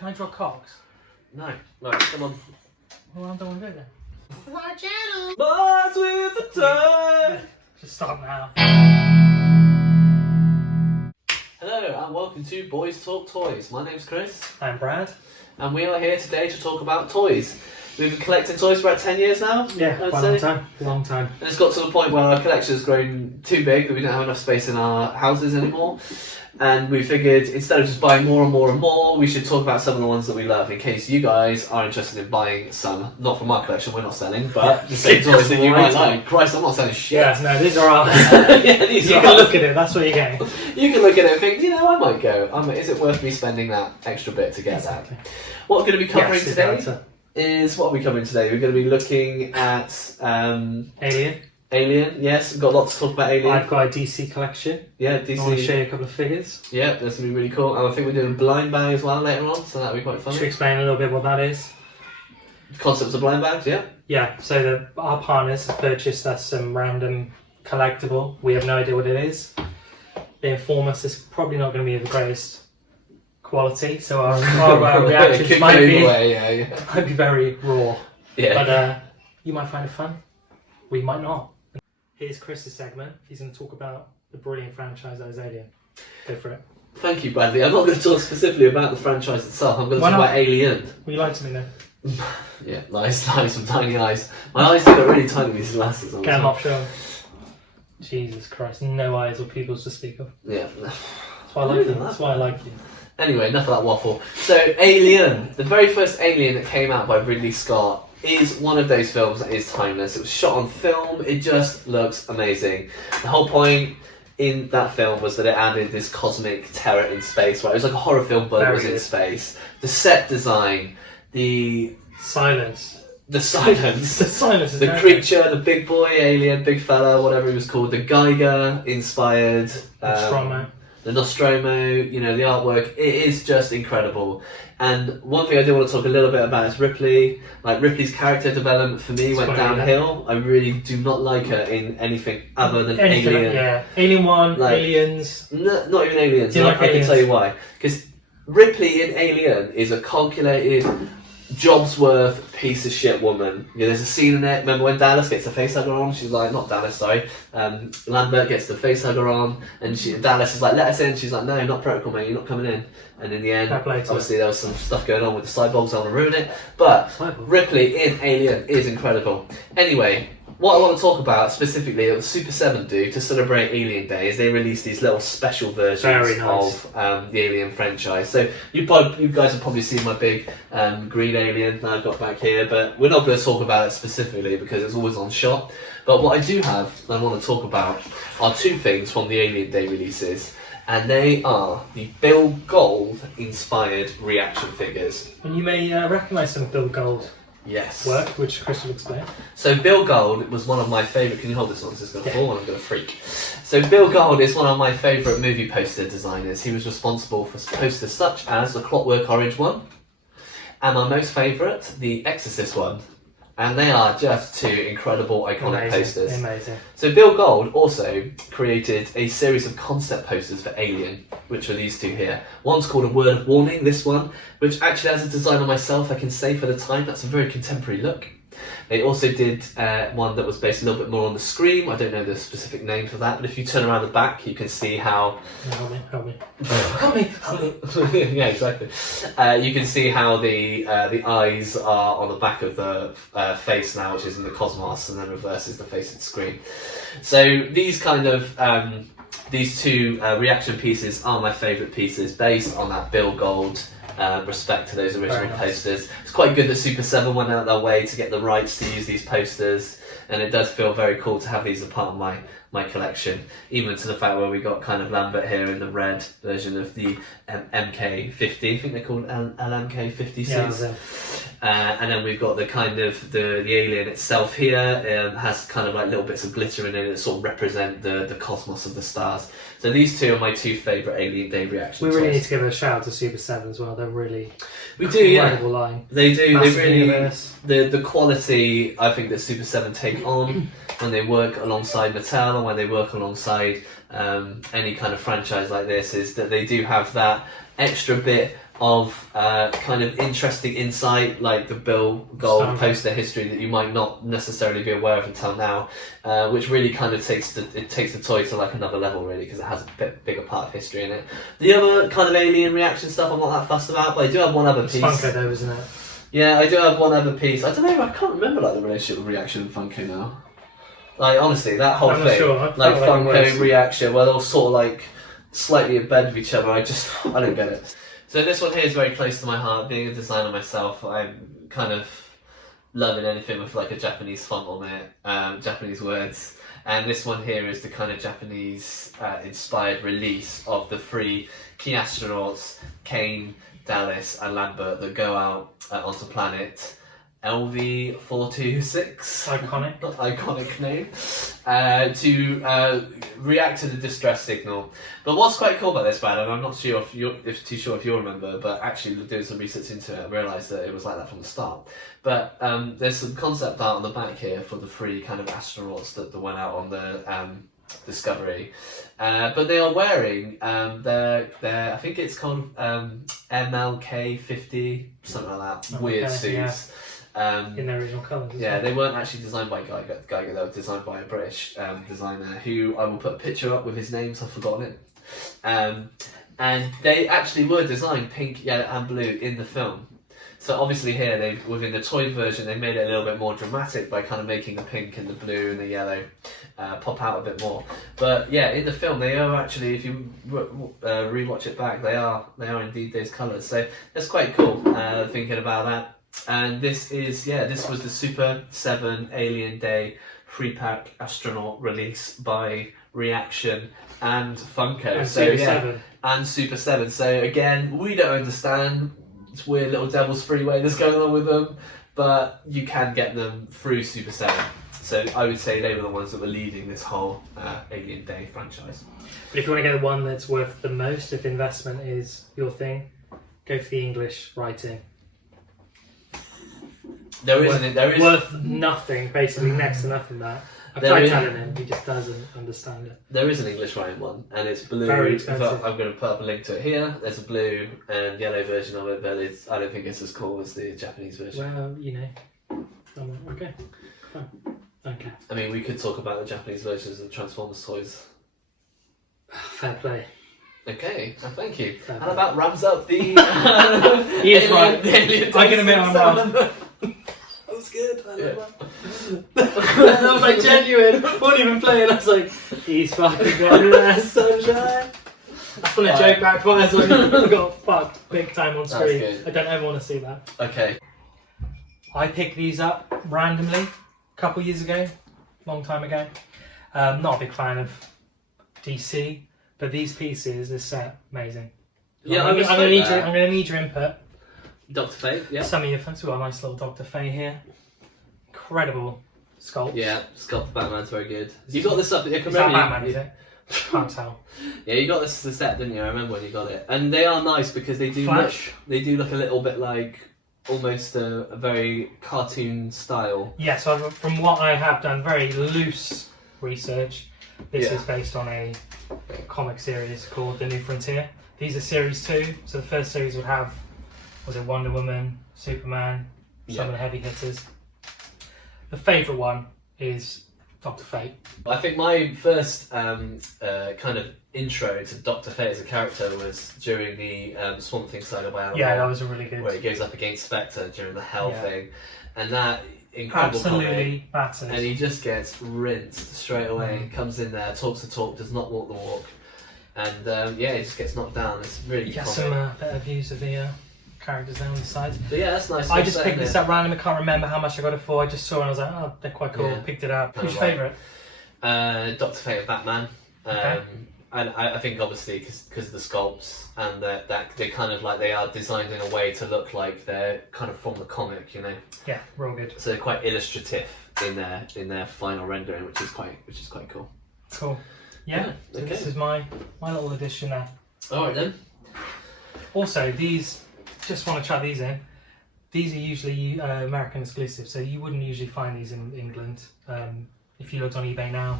Can I draw cocks? No. Right, come on. Well, I don't want to go there. This is our channel. Boys with the toy. Just stop now. Hello and welcome to Boys Talk Toys. My name's Chris. I'm Brad. And we are here today to talk about toys. We've been collecting toys for about 10 years now. Yeah, quite a long time. And it's got to the point where our collection has grown too big that we don't have enough space in our houses anymore. And we figured instead of just buying more and more and more, we should talk about some of the ones that we love in case you guys are interested in buying some, not from our collection, we're not selling, but the same toys that you might like. Christ, I'm not selling shit. Yeah, no, these are ours. Yeah, these you are can ours. look at it, that's what you're getting. You can look at it and think, you know, I might go. Is it worth me spending that extra bit to get Exactly. that? What we're going to be covering today is what are we covering today? We're going to be looking at Alien. Alien, yes, we've got lots to talk about Alien. I've got a DC collection. Yeah, I want to show you a couple of figures. Yeah, that's going to be really cool. And I think we're doing blind bag as well later on, so that'll be quite funny. Should we explain a little bit what that is? Concepts of blind bags, yeah? Yeah, so our partners have purchased us some random collectible. We have no idea what it is. They inform us it's probably not going to be of the greatest quality, so our reactions might be very raw. Yeah. But you might find it fun. We might not. Here's Chris's segment. He's going to talk about the brilliant franchise that is Alien. Go for it. Thank you, Bradley. I'm not going to talk specifically about the franchise itself. I'm going to talk about Alien. Will you lie to me then? Yeah, nice, some tiny eyes. My eyes do look really tiny with these glasses on. Get them off, show them. Jesus Christ, no eyes or pupils to speak of. Yeah. That's why I like you. That's why I like you. Anyway, enough of that waffle. So, Alien. The very first Alien that came out by Ridley Scott is one of those films that is timeless. It was shot on film. It just looks amazing. The whole point in that film was that it added this cosmic terror in space, right? It was like a horror film, but it was in space. The set design, the silence. The silence. The silence is the creature, the big boy, alien, big fella, whatever he was called, the Geiger inspired. The Nostromo, you know, the artwork, it is just incredible. And one thing I do want to talk a little bit about is Ripley. Like, Ripley's character development for me went downhill. I really do not like her in anything other than Alien. Yeah, Alien 1, like, Aliens. Not even Aliens. I can tell you why. Because Ripley in Alien is a calculated, job's worth piece of shit woman. You know, there's a scene in it. Remember when Dallas gets the facehugger on? She's like, not Dallas, sorry. Lambert gets the facehugger on, and Dallas is like, let us in. She's like, no, not protocol, mate. You're not coming in. And in the end, obviously there was some stuff going on with the cyborgs. I don't want to ruin it, but Ripley in Alien is incredible. Anyway, what I want to talk about specifically, what Super7 do to celebrate Alien Day is they release these little special versions of the Alien franchise. So you guys have probably seen my big green alien that I've got back here, but we're not going to talk about it specifically because it's always on shot. But what I do have and I want to talk about are two things from the Alien Day releases. And they are the Bill Gold inspired ReAction figures. And you may recognise some of Bill Gold work, which Chris will explain. So Bill Gold was one of my favourite... Can you hold this one? This is going to fall and I'm going to freak. So Bill Gold is one of my favourite movie poster designers. He was responsible for posters such as the Clockwork Orange one, and my most favourite, the Exorcist one. And they are just two incredible, iconic posters. Amazing. So Bill Gold also created a series of concept posters for Alien, which are these two here. One's called A Word of Warning, this one, which actually as a designer myself, I can say for the time, that's a very contemporary look. They also did one that was based a little bit more on the Scream. I don't know the specific name for that, but if you turn around the back, you can see how... Help me. Yeah, exactly. You can see how the eyes are on the back of the face now, which is in the Cosmos, and then reverses the face of the Scream. So these kind of... these two ReAction pieces are my favourite pieces based on that Bill Gold respect to those original posters. It's quite good that Super7 went out their way to get the rights to use these posters, and it does feel very cool to have these as part of my collection, even to the fact where we got kind of Lambert here in the red version of the MK50. I think they're called LMK56. And then we've got the kind of the alien itself here. Has kind of like little bits of glitter in it that sort of represent the cosmos of the stars. So these two are my two favourite Alien Day ReAction We really need to give a shout out to Super7 as well. They're really incredible line. They do. Massive they really universe. The quality I think that Super7 take on when they work alongside Mattel and when they work alongside any kind of franchise like this is that they do have that extra bit of kind of interesting insight, like the Bill Gold poster history that you might not necessarily be aware of until now, which really kind of takes the toy to like another level, really, because it has a bit bigger part of history in it. The other kind of alien reaction stuff I'm not that fussed about, but I do have one other piece. It's Funko though, isn't it? Yeah, I do have one other piece. I don't know, I can't remember like the relationship with ReAction and Funko now. Like honestly, that whole thing, sure. like Funko, ReAction, well, they're all sort of like slightly in bed with each other. I don't get it. So this one here is very close to my heart. Being a designer myself, I'm kind of loving anything with like a Japanese font on it, Japanese words. And this one here is the kind of Japanese inspired release of the 3 key astronauts, Kane, Dallas and Lambert, that go out onto planet LV-426, iconic name, to react to the distress signal. But what's quite cool about this band, and I'm not sure if you remember, but actually doing some research into it, I realised that it was like that from the start. But there's some concept art on the back here for the 3 kind of astronauts that went out on the Discovery, but they are wearing their I think it's called MLK-50, something like that, weird suits. In their original colours. Yeah, they weren't actually designed by Geiger, they were designed by a British designer who I will put a picture up with his name, so I've forgotten it. And they actually were designed pink, yellow and blue in the film. So obviously here, within the toy version, they made it a little bit more dramatic by kind of making the pink and the blue and the yellow pop out a bit more. But yeah, in the film, they are actually, if you rewatch it back, they are indeed those colours. So that's quite cool, thinking about that. And this was the Super7 Alien Day 3-pack astronaut release by ReAction and Funko. And so Super7. And Super7. So again, we don't understand this weird little devil's freeway that's going on with them, but you can get them through Super7. So I would say they were the ones that were leading this whole Alien Day franchise. But if you want to get the one that's worth the most, if investment is your thing, go for the English writing. There is worth nothing, basically next to nothing. That I've tried telling him, he just doesn't understand it. There is an English writing one, and it's blue. Very expensive. I'm going to put up a link to it here. There's a blue and yellow version of it, but I don't think it's as cool as the Japanese version. Well, you know, okay, fine, okay. I mean, we could talk about the Japanese versions of Transformers toys. Fair play. Okay, thank you. Fair and play. about wraps up the. He is right. I can admit I'm wrong. That was good. I love that. That was like genuine. I wasn't even playing. I was like, he's fucking got that sunshine. That's when the joke backfires. Like, I got fucked big time on screen. I don't ever want to see that. Okay. I picked these up randomly a couple years ago, long time ago. Not a big fan of DC, but these pieces, this set, amazing. Yeah, I'm gonna need your input. Dr. Fate, yeah. Some of your fans, we've got a nice little Dr. Fate here. Incredible sculpt. Yeah, sculpt Batman's very good. You got this up. I can Is that remember Batman, is it? Can't tell. Yeah, you got this as a set, didn't you? I remember when you got it, and they are nice because they do Flash. look a little bit like almost a very cartoon style. Yeah, so from what I have done, very loose research. This is based on a comic series called The New Frontier. These are series 2, so the first series would have, was it Wonder Woman, Superman, some of the heavy hitters. The favourite one is Dr. Fate. I think my first kind of intro to Dr. Fate as a character was during the Swamp Thing solo by Alan Yeah, Moore, that was a really good. where he goes up against Spectre during the Hell thing, and that incredible comic, absolutely battered. and he just gets rinsed straight away. Comes in there, talks the talk, does not walk the walk, and he just gets knocked down. It's really You get comic. some better views of the characters down the sides. But yeah, that's nice. I just picked this up random. I can't remember how much I got it for. I just saw it and I was like, oh, they're quite cool. Yeah. Picked it up. Who's your Right. favourite? Dr. Fate and Batman. Okay. And I think obviously because of the sculpts and that they kind of like they are designed in a way to look like they're kind of from the comic, you know. Yeah, real good. So they're quite illustrative in their final rendering, which is quite cool. Cool. Yeah. So okay. this is my little addition there. All right then. Also, these, just want to chuck these in. These are usually American exclusive, so you wouldn't usually find these in England. If you looked on eBay now,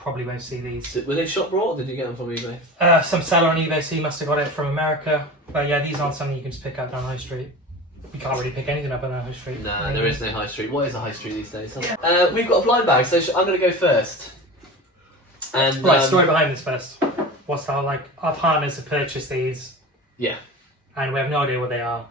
probably won't see these. Were they shop brought, or did you get them from eBay? Some seller on eBay, so you must have got it from America. But yeah, these aren't something you can just pick up down High Street. You can't really pick anything up on the High Street. No, there is no High Street. What is a High Street these days? We've got a blind bag, so I'm going to go first. And right, story behind this first. What's that like? Our partners have purchased these. Yeah. And we have no idea what they are.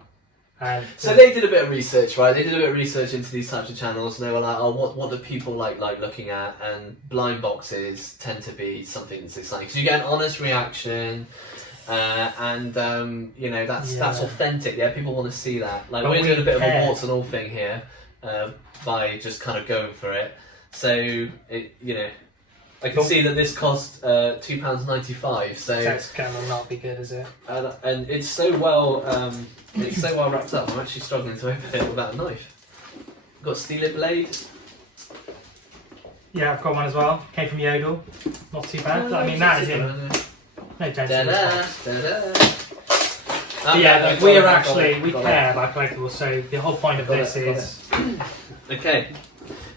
So they did a bit of research, right? They did a bit of research into these types of channels, and they were like, "Oh, what do people like looking at?" And blind boxes tend to be something that's exciting because you get an honest reaction, and you know that's authentic. Yeah, people want to see that. Like we're doing a bit of a warts and all thing here by just kind of going for it. So I can see that this cost £2.95. So that's gonna not be good, is it? And it's so well wrapped up. I'm actually struggling to open it without a knife. Got a steel blade. Yeah, I've got one as well. Came from Yodel. Not too bad. I mean, that is in. No gents. Yeah, we care about collectibles. So the whole point of this is. Okay,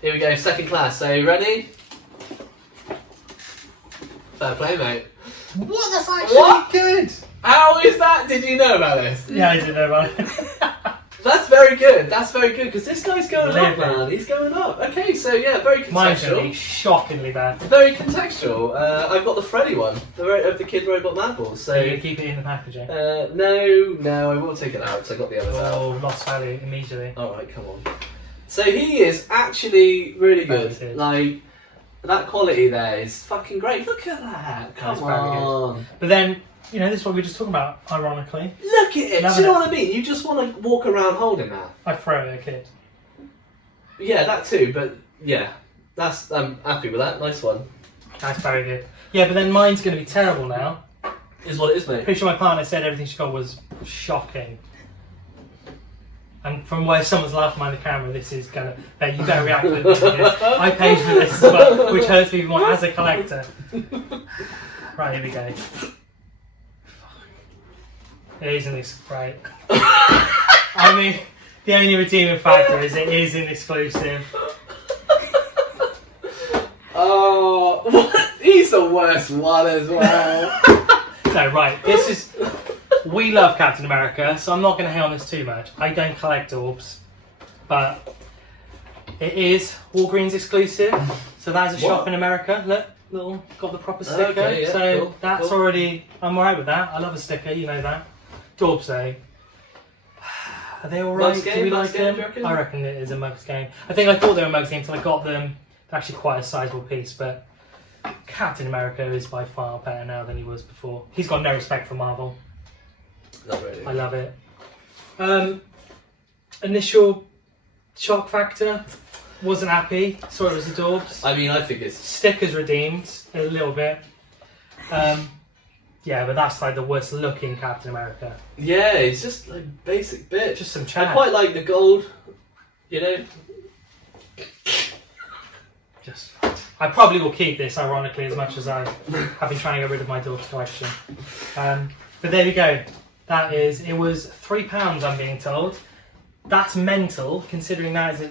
here we go. Second class. So ready? Fair play, mate. What? That's actually good. How is that? Did you know about this? Yeah, I did know about it. That's very good. That's very good because this guy's going up, man. He's going up. Okay, so yeah, very contextual. Mine's going to be shockingly bad. Very contextual. I've got the Freddy one, of the Kid Robot Marbles. So you keep it in the packaging. No, I will take it out because I got the others out. Oh, lost value immediately. All right, come on. So he is actually really good. Like that quality there is fucking great. Look at that. Come on. But then. You know, this is what we were just talking about, ironically. Look at it! Do you know what I mean? You just want to walk around holding that. I throw it at a kid. Yeah, that too, but yeah. I'm happy with that. Nice one. That's very good. Yeah, but then mine's going to be terrible now. Is what it is, mate. Pretty sure my partner said everything she got was shocking. And from where someone's laughing behind the camera, this is going to... you better react to this. I paid for this as well, which hurts me more as a collector. Right, here we go. It isn't right. I mean, the only redeeming factor is it isn't exclusive. Oh, he's the worst one as well. No, right. This is. We love Captain America, so I'm not going to hate on this too much. I don't collect orbs, but it is Walgreens exclusive, so that is a shop in America. Look, got the proper sticker, okay, yeah, so cool, that's already. I'm alright with that. I love a sticker, you know that. Dorbs though. Are they alright? Do we like them? I reckon it is a Mugs game. I thought they were a Mugs game until I got them. They're actually quite a sizable piece, but Captain America is by far better now than he was before. He's got no respect for Marvel. Not really. I love it. Initial shock factor. Wasn't happy. Saw it was Adorbs. I mean, I think it's... Stickers redeemed a little bit. Yeah, but that's like the worst looking Captain America. Yeah, it's just like basic bit. Just some chat. I quite like the gold, you know. I probably will keep this, ironically, as much as I have been trying to get rid of my daughter's collection. But there we go. It was £3, I'm being told. That's mental, considering that is a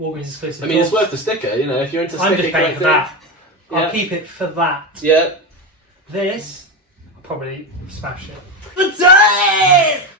Walgreens exclusive. I mean, it's worth the sticker, you know, if you're into sticker I'm just paying for that. Yeah. I'll keep it for that. Yeah. This, I'll probably smash it. The days!